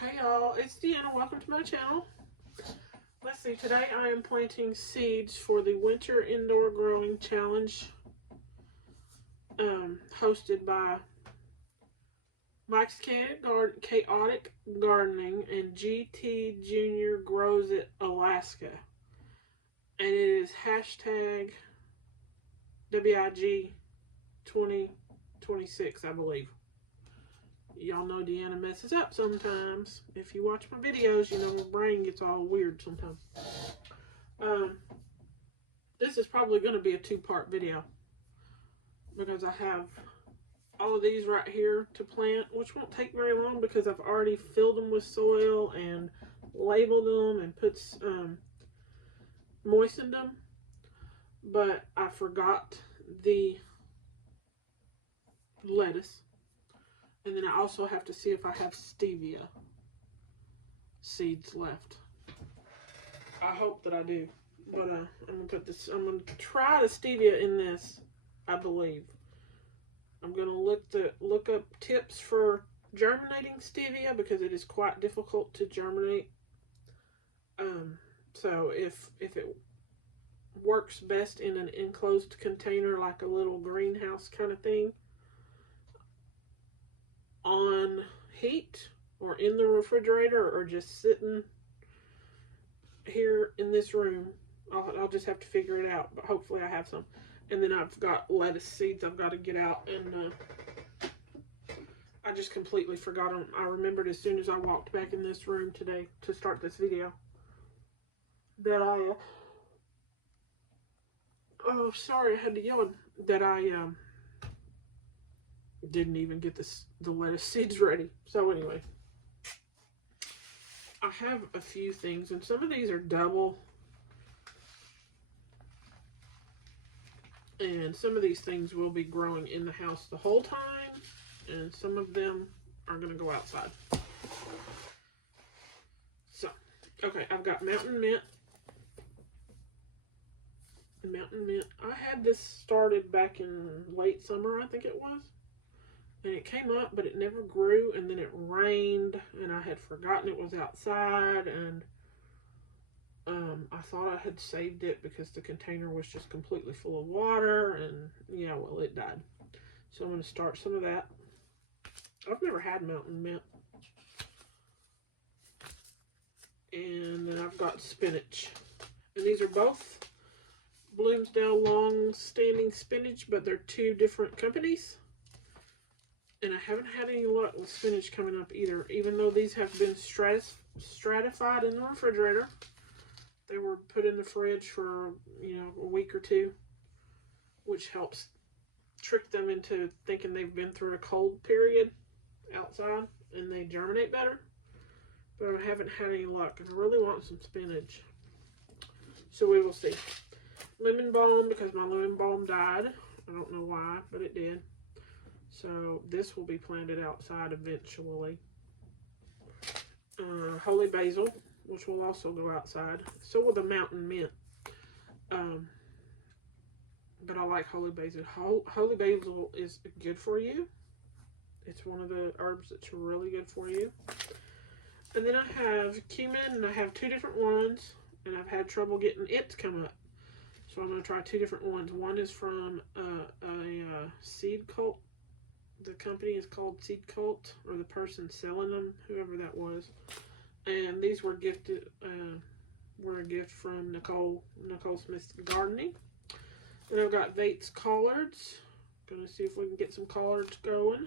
Hey y'all, it's Deanna. Welcome to my channel. Let's see, today I am planting seeds for the Winter Indoor Growing Challenge hosted by Mike's Chaotic Gardening and GT Junior Grows It Alaska. And it is hashtag WIG 2026, I believe. Y'all know Deanna messes up sometimes. If you watch my videos, you know my brain gets all weird sometimes. This is probably going to be a two-part video because I have all of these right here to plant, which won't take very long because I've already filled them with soil and labeled them and moistened them. But I forgot the lettuce. And then I also have to see if I have stevia seeds left. I hope that I do. But I'm going to try the stevia in this, I believe. I'm going to look up tips for germinating stevia because it is quite difficult to germinate. So if it works best in an enclosed container, like a little greenhouse kind of thing, on heat or in the refrigerator or just sitting here in this room, I'll just have to figure it out, but hopefully I have some. And then I've got lettuce seeds I've got to get out, and I just completely forgot them. I remembered as soon as I walked back in this room today to start this video that oh sorry, I had to yawn, that I didn't even get the lettuce seeds ready. So anyway, I have a few things, and some of these are double, and some of these things will be growing in the house the whole time, and some of them are going to go outside. So, okay, I've got mountain mint. I had this started back in late summer, I think it was. And it came up, but it never grew, and then it rained, and I had forgotten it was outside, and I thought I had saved it because the container was just completely full of water, and yeah, well, it died. So I'm going to start some of that. I've never had mountain mint. And then I've got spinach. And these are both Bloomsdale long-standing spinach, but they're two different companies. And I haven't had any luck with spinach coming up either, even though these have been stratified in the refrigerator. They were put in the fridge for, a week or two, which helps trick them into thinking they've been through a cold period outside, and they germinate better. But I haven't had any luck, and I really want some spinach. So we will see. Lemon balm, because my lemon balm died. I don't know why, but it did. So this will be planted outside eventually. Holy basil, which will also go outside. So will the mountain mint. But I like holy basil. Holy basil is good for you. It's one of the herbs that's really good for you. And then I have cumin, and I have two different ones. And I've had trouble getting it to come up. So I'm going to try two different ones. One is from a seed cult. The company is called Seed Cult, or the person selling them, whoever that was. And these were gifted, were a gift from Nicole Smith's Gardening. Then I've got Vates collards. Gonna see if we can get some collards going.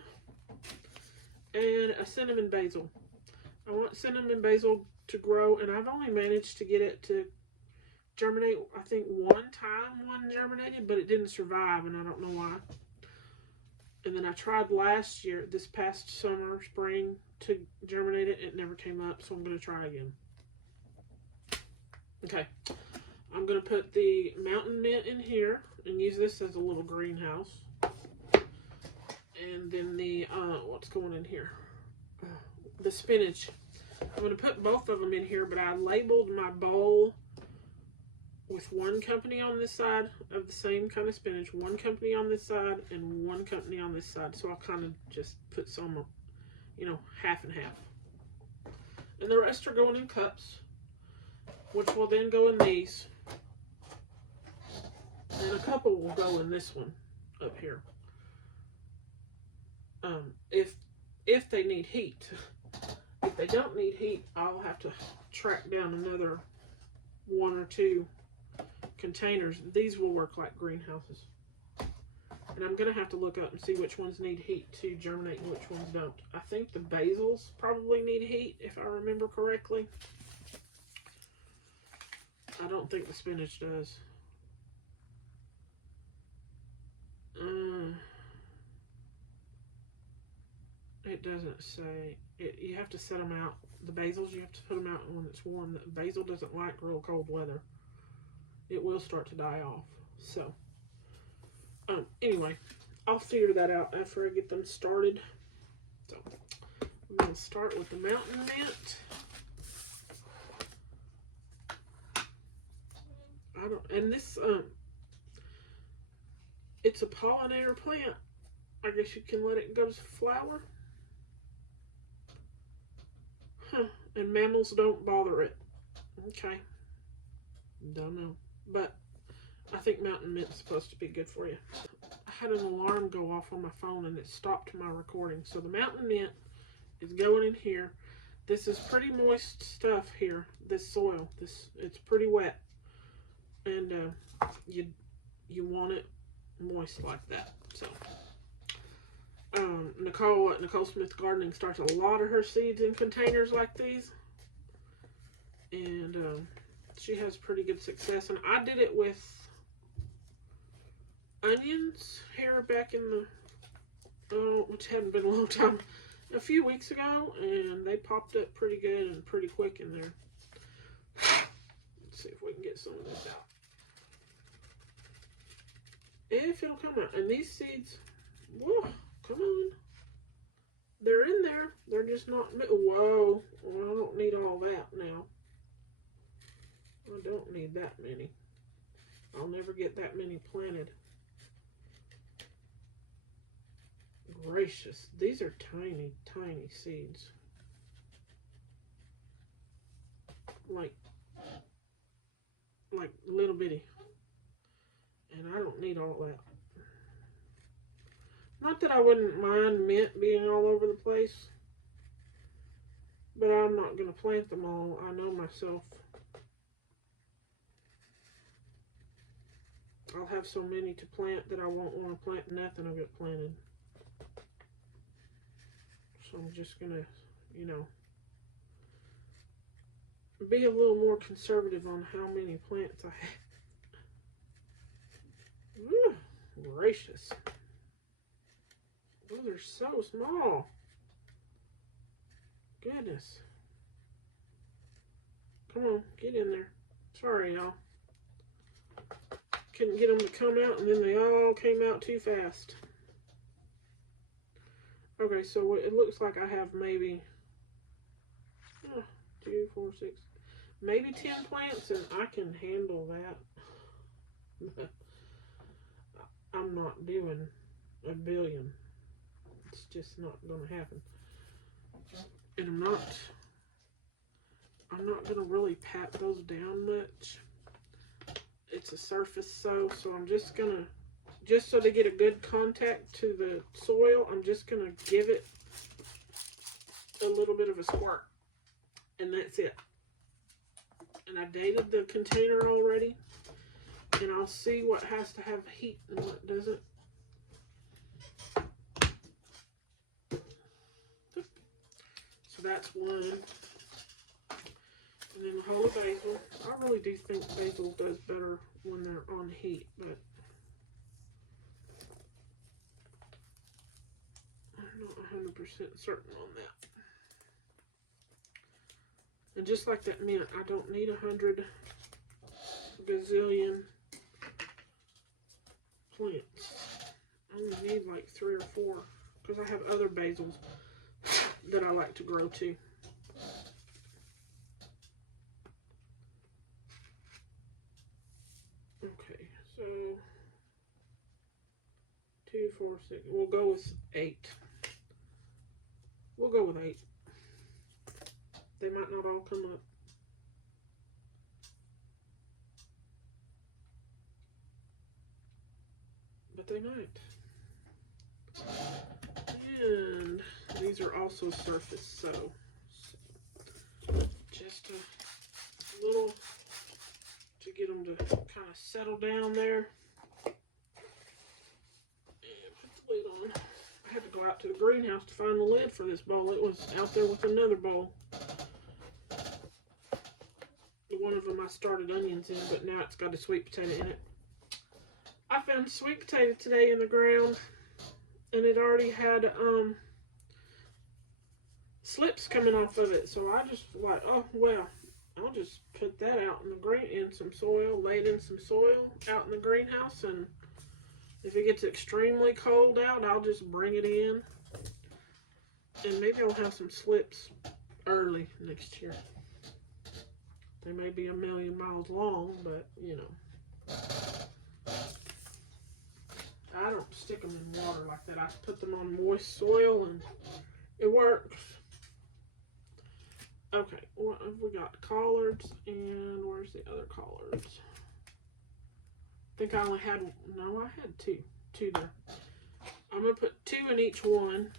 And a cinnamon basil. I want cinnamon basil to grow, and I've only managed to get it to germinate, I think one time one germinated, but it didn't survive, and I don't know why. And then I tried this past summer, spring, to germinate it. It never came up, so I'm going to try again. Okay. I'm going to put the mountain mint in here and use this as a little greenhouse. And then the, what's going in here? The spinach. I'm going to put both of them in here, but I labeled my bowl with one company on this side of the same kind of spinach, one company on this side, and one company on this side. So I kind of just put some, half and half. And the rest are going in cups, which will then go in these. And a couple will go in this one up here. If they need heat. If they don't need heat, I'll have to track down another 1 or 2 containers. These will work like greenhouses. And I'm going to have to look up and see which ones need heat to germinate and which ones don't. I think the basils probably need heat, if I remember correctly. I don't think the spinach does. It doesn't say. You have to set them out. The basils, you have to put them out when it's warm. The basil doesn't like real cold weather. It will start to die off. So, anyway, I'll figure that out after I get them started. So, I'm going to start with the mountain mint. And this, it's a pollinator plant. I guess you can let it go to flower. Huh. And mammals don't bother it. Okay. Don't know. But I think mountain mint's supposed to be good for you. I had an alarm go off on my phone and it stopped my recording. So the mountain mint is going in here. This is pretty moist stuff here. This soil. It's pretty wet. And you want it moist like that. So Nicole at Nicole Smith Gardening starts a lot of her seeds in containers like these, and she has pretty good success. And I did it with onions here back in the which hadn't been a long time, a few weeks ago, and they popped up pretty good and pretty quick in there. Let's see if we can get some of this out. If it'll come out. And these seeds, whoa, come on. They're in there. They're just not, whoa. Well, I don't need all that now. I don't need that many. I'll never get that many planted. Gracious. These are tiny, tiny seeds. Like little bitty. And I don't need all that. Not that I wouldn't mind mint being all over the place. But I'm not going to plant them all. I know myself. I'll have so many to plant that I won't want to plant nothing I'll get planted. So I'm just going to, you know, be a little more conservative on how many plants I have. Whew, gracious. Those are so small. Goodness. Come on, get in there. Sorry, y'all. Couldn't get them to come out, and then they all came out too fast. Okay, so it looks like I have maybe 2, 4, 6, maybe 10 plants, and I can handle that. I'm not doing a billion. It's just not going to happen. And I'm not going to really pat those down much. It's a surface sow, so I'm just going to, just so they get a good contact to the soil, I'm just going to give it a little bit of a squirt. And that's it. And I dated the container already. And I'll see what has to have heat and what doesn't. So that's one. And then the holy basil. I really do think basil does better when they're on heat, but I'm not 100% certain on that. And just like that mint, I don't need 100 gazillion plants. I only need like 3 or 4 because I have other basils that I like to grow too. Okay, so 2, 4, 6. We'll go with 8. We'll go with 8. They might not all come up. But they might. And these are also surface sew. So just a little to get them to kind of settle down there. And put the lid on. I had to go out to the greenhouse to find the lid for this bowl. It was out there with another bowl. One of them I started onions in, but now it's got a sweet potato in it. I found sweet potato today in the ground, and it already had slips coming off of it. So I just like, oh well, I'll just put that out in some soil, lay it in some soil out in the greenhouse, and if it gets extremely cold out, I'll just bring it in, and maybe I'll have some slips early next year. They may be 1,000,000 miles long, but you know. I don't stick them in water like that. I put them on moist soil and it works. Okay, what have we got? Collards, and where's the other collards? I think I only had, no, I had two there. I'm going to put 2 in each one.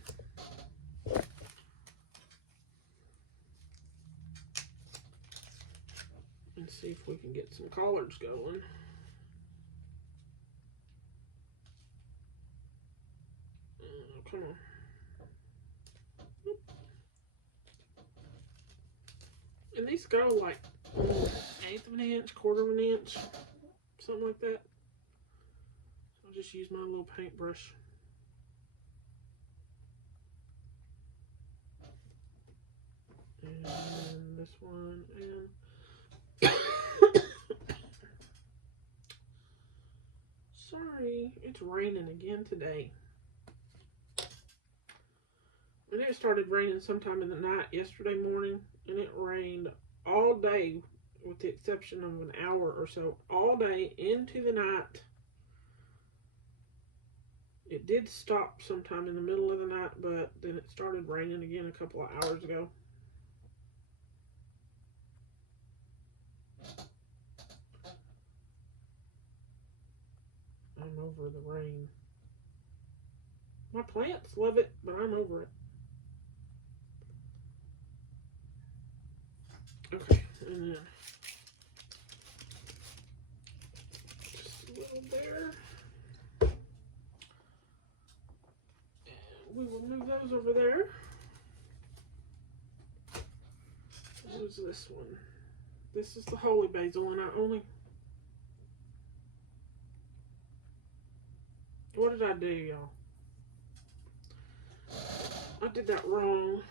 And see if we can get some collards going. Come on. And these go like 1/8 of an inch, 1/4 of an inch, something like that. I'll just use my little paintbrush. And this one, and sorry, it's raining again today. And it started raining sometime in the night yesterday morning, and it rained all day with the exception of an hour or so. All day into the night. It did stop sometime in the middle of the night, but then it started raining again a couple of hours ago. I'm over the rain. My plants love it, but I'm over it. Okay, and then just a little there. And we will move those over there. What is this one? This is the holy basil, and what did I do, y'all? I did that wrong.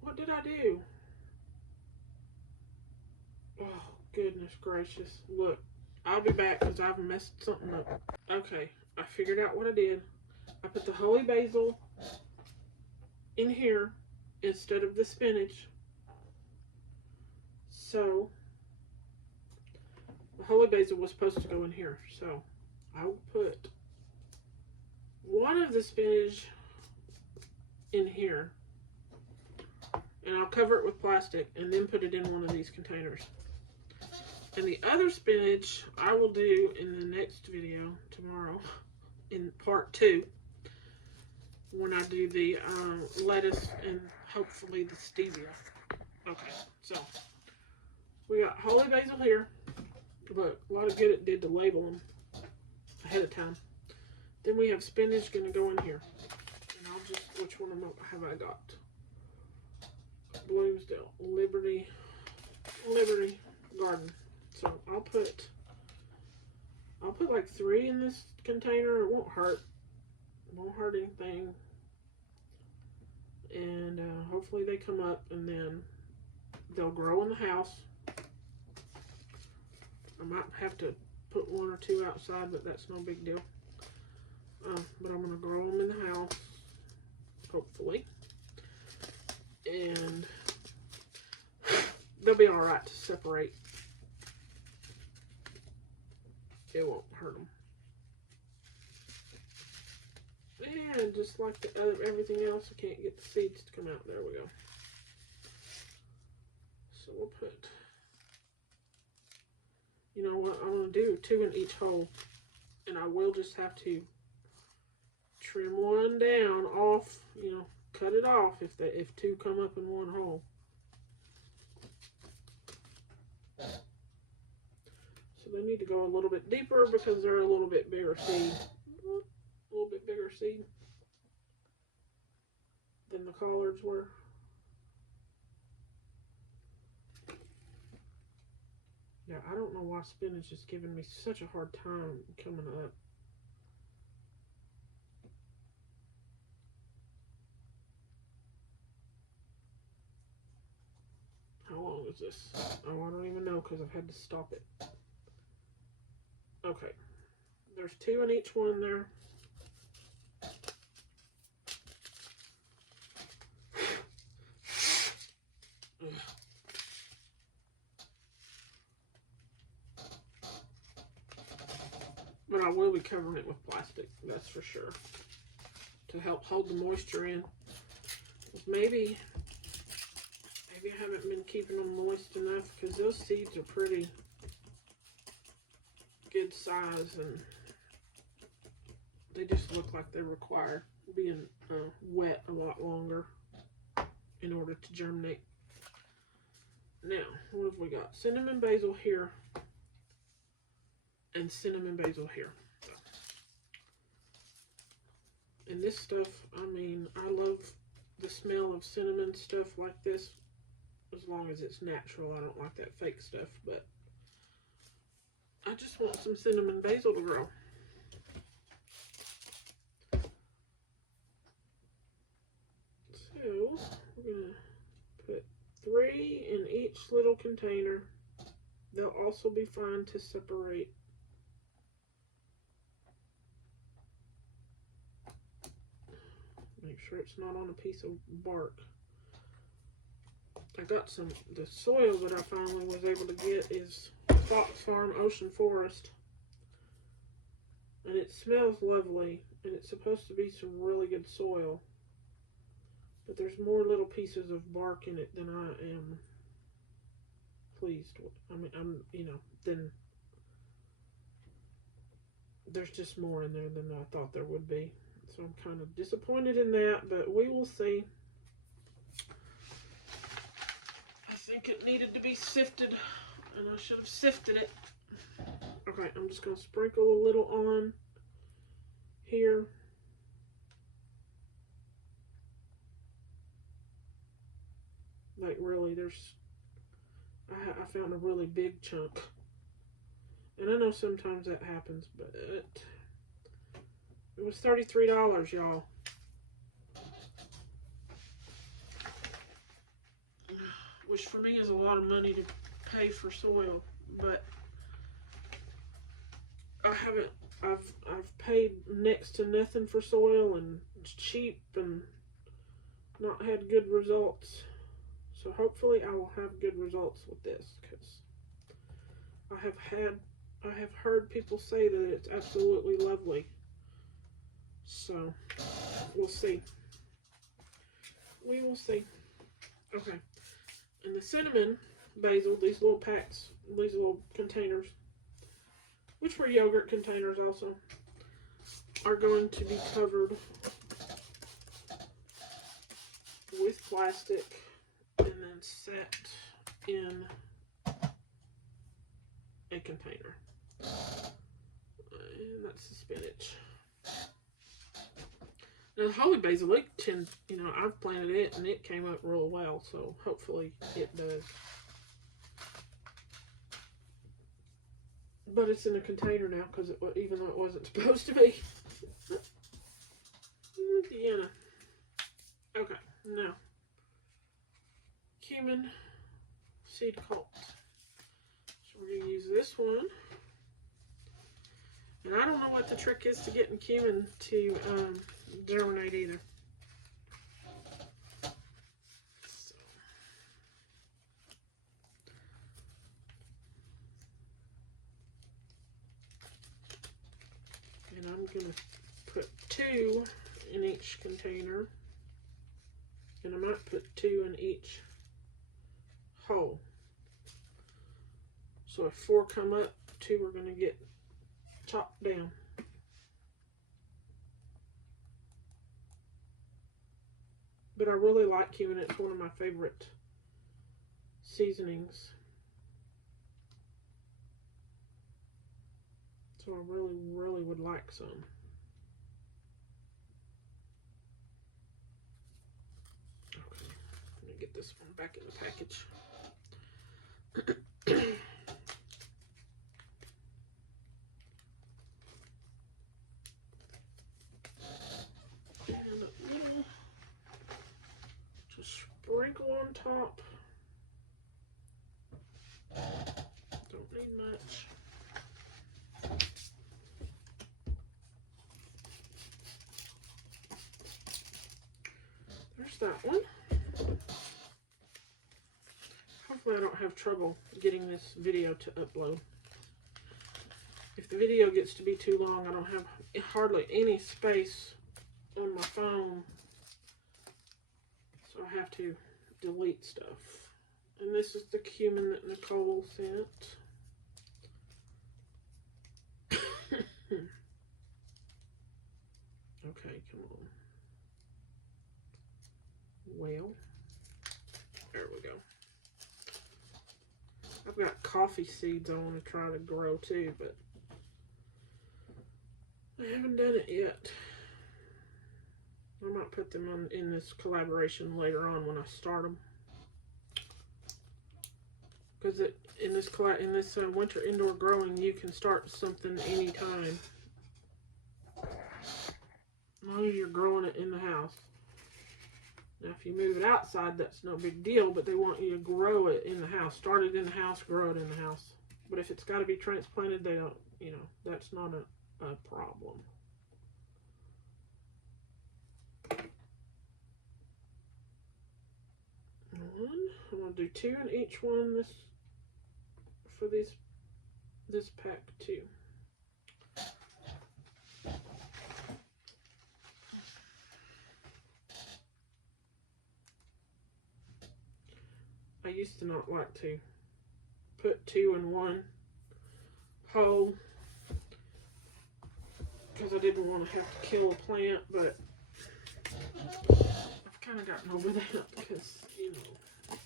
What did I do? Oh, goodness gracious. Look, I'll be back because I've messed something up. Okay, I figured out what I did. I put the holy basil in here instead of the spinach. So, the holy basil was supposed to go in here. So, I will put one of the spinach in here. And I'll cover it with plastic and then put it in one of these containers. And the other spinach I will do in the next video tomorrow in part 2 when I do the lettuce and hopefully the stevia. Okay, so we got holy basil here. Look, a lot of good it did to label them ahead of time. Then we have spinach going to go in here. And I'll just, which one have I got? Bloomsdale, Liberty Garden. So I'll put like 3 in this container. It won't hurt. It won't hurt anything. And hopefully they come up and then they'll grow in the house. I might have to put 1 or 2 outside, but that's no big deal. But I'm going to grow them in the house, hopefully. And they'll be alright to separate. It won't hurt them. And And just like everything else, I can't get the seeds to come out. There we go. So we'll put, you know what, I'm going to do 2 in each hole. And I will just have to trim one down off, you know, cut it off if 2 come up in one hole. So they need to go a little bit deeper because they're a little bit bigger seed. A little bit bigger seed than the collards were. Yeah, I don't know why spinach is giving me such a hard time coming up. How long is this? Oh, I don't even know because I've had to stop it. Okay. There's 2 in each one there. But I will be covering it with plastic, that's for sure, to help hold the moisture in. Maybe I haven't been keeping them moist enough because those seeds are pretty good size and they just look like they require being wet a lot longer in order to germinate. Now, what have we got? Cinnamon basil here and cinnamon basil here. And this stuff, I mean, I love the smell of cinnamon stuff like this as long as it's natural. I don't like that fake stuff, but I just want some cinnamon basil to grow. So we're going to put 3 in each little container. They'll also be fine to separate. Make sure it's not on a piece of bark. I got the soil that I finally was able to get is Fox Farm Ocean Forest. And it smells lovely. And it's supposed to be some really good soil. But there's more little pieces of bark in it than I am pleased with. I mean, then there's just more in there than I thought there would be. So I'm kind of disappointed in that, but we will see. I think it needed to be sifted, and I should have sifted it. Okay, I'm just going to sprinkle a little on here. Like really, I found a really big chunk. And I know sometimes that happens, but it was $33, y'all. Which for me is a lot of money to pay for soil, but I've paid next to nothing for soil, and it's cheap and not had good results. So hopefully I will have good results with this, because I have heard people say that it's absolutely lovely. So we'll see. We will see. Okay. And the cinnamon basil, these little packs, these little containers, which were yogurt containers also, are going to be covered with plastic and then set in a container. And that's the spinach. Now, the holy basil, I've planted it and it came up real well, so hopefully it does. But it's in a container now, because even though it wasn't supposed to be. Indiana. Okay, now, cumin seed cult. So we're going to use this one. And I don't know what the trick is to getting cumin to germinate either. So. And I'm going to put 2 in each each container. And I might put 2 in each hole. So if 4 come up, 2 are going to get chopped down. But I really like cumin. It's one of my favorite seasonings. So I really, really would like some. Okay, let me get this one back in the package. And a little, just sprinkle on top. Don't need much. There's that one. Hopefully I don't have trouble getting this video to upload. If the video gets to be too long, I don't have hardly any space on my phone. So I have to delete stuff. And this is the cumin that Nicole sent. Okay, come on. Well, there we go. I've got coffee seeds I want to try to grow too, but I haven't done it yet. I might put them in this collaboration later on when I start them. Because in this winter indoor growing, you can start something anytime. As long as you're growing it in the house. Now, if you move it outside, that's no big deal, but they want you to grow it in the house. Start it in the house, grow it in the house. But if it's got to be transplanted, they don't, you know, that's not a problem. One, I'm going to do 2 in each one for this pack too. I used to not like to put 2 in one hole because I didn't want to have to kill a plant, but I've kind of gotten over that because, you know,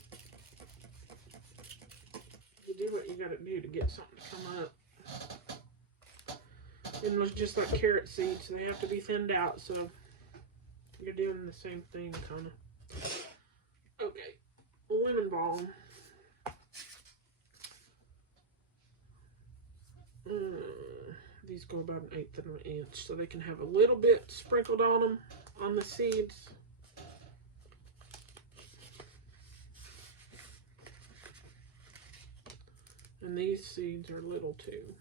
you do what you got to do to get something to come up. And it's just like carrot seeds, they have to be thinned out, so you're doing the same thing, kind of. Okay. Lemon balm. These go about 1/8 of an inch, so they can have a little bit sprinkled on them, on the seeds. And these seeds are little too.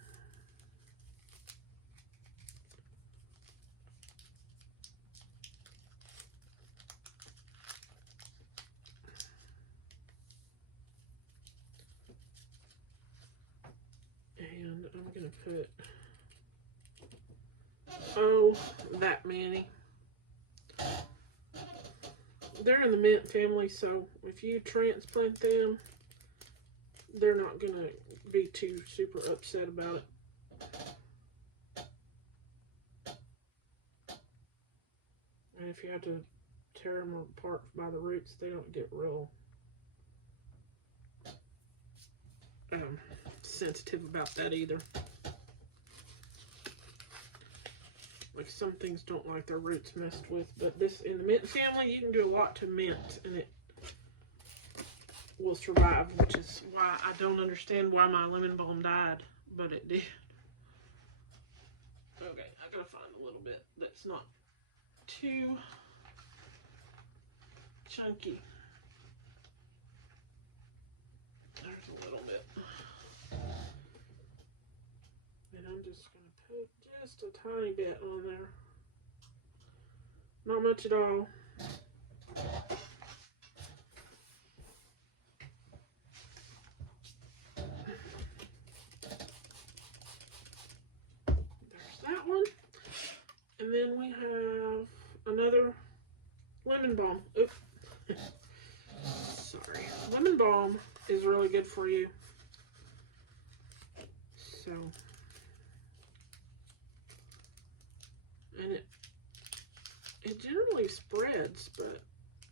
And I'm going to put, that many. They're in the mint family, so if you transplant them, they're not going to be too super upset about it. And if you have to tear them apart by the roots, they don't get real sensitive about that either. Like some things don't like their roots messed with, but this, in the mint family, you can do a lot to mint and it will survive, which is why I don't understand why my lemon balm died, but it did. Okay, I gotta find a little bit that's not too chunky. There's a little bit. And I'm just going to put just a tiny bit on there. Not much at all. There's that one. And then we have another lemon balm. Oops. Sorry. Lemon balm is really good for you. So, and it generally spreads, but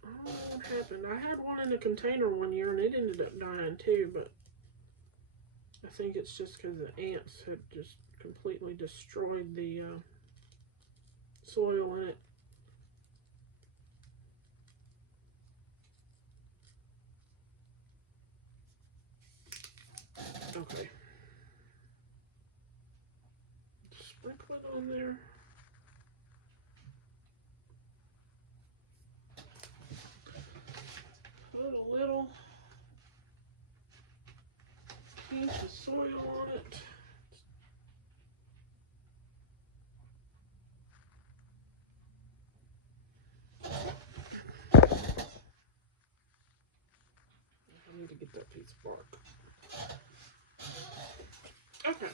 I don't know what happened. I had one in a container one year and it ended up dying too, but I think it's just because the ants had just completely destroyed the soil in it. Okay. Sprinkle it on there. Put a little pinch of soil on it. I need to get that piece of bark. Okay.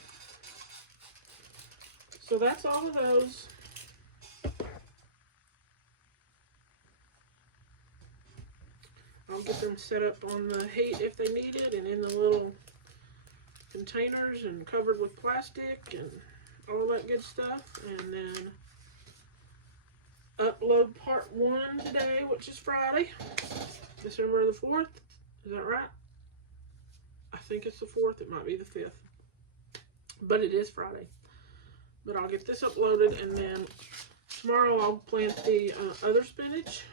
So that's all of those. I'll get them set up on the heat if they need it, and in the little containers and covered with plastic and all that good stuff. And then upload part 1 today, which is Friday, December the 4th. Is that right? I think it's the 4th. It might be the 5th. But it is Friday. But I'll get this uploaded, and then tomorrow I'll plant the other spinach,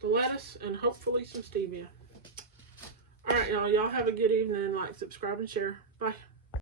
the lettuce, and hopefully some stevia. Alright, y'all. Y'all have a good evening. Like, subscribe, and share. Bye.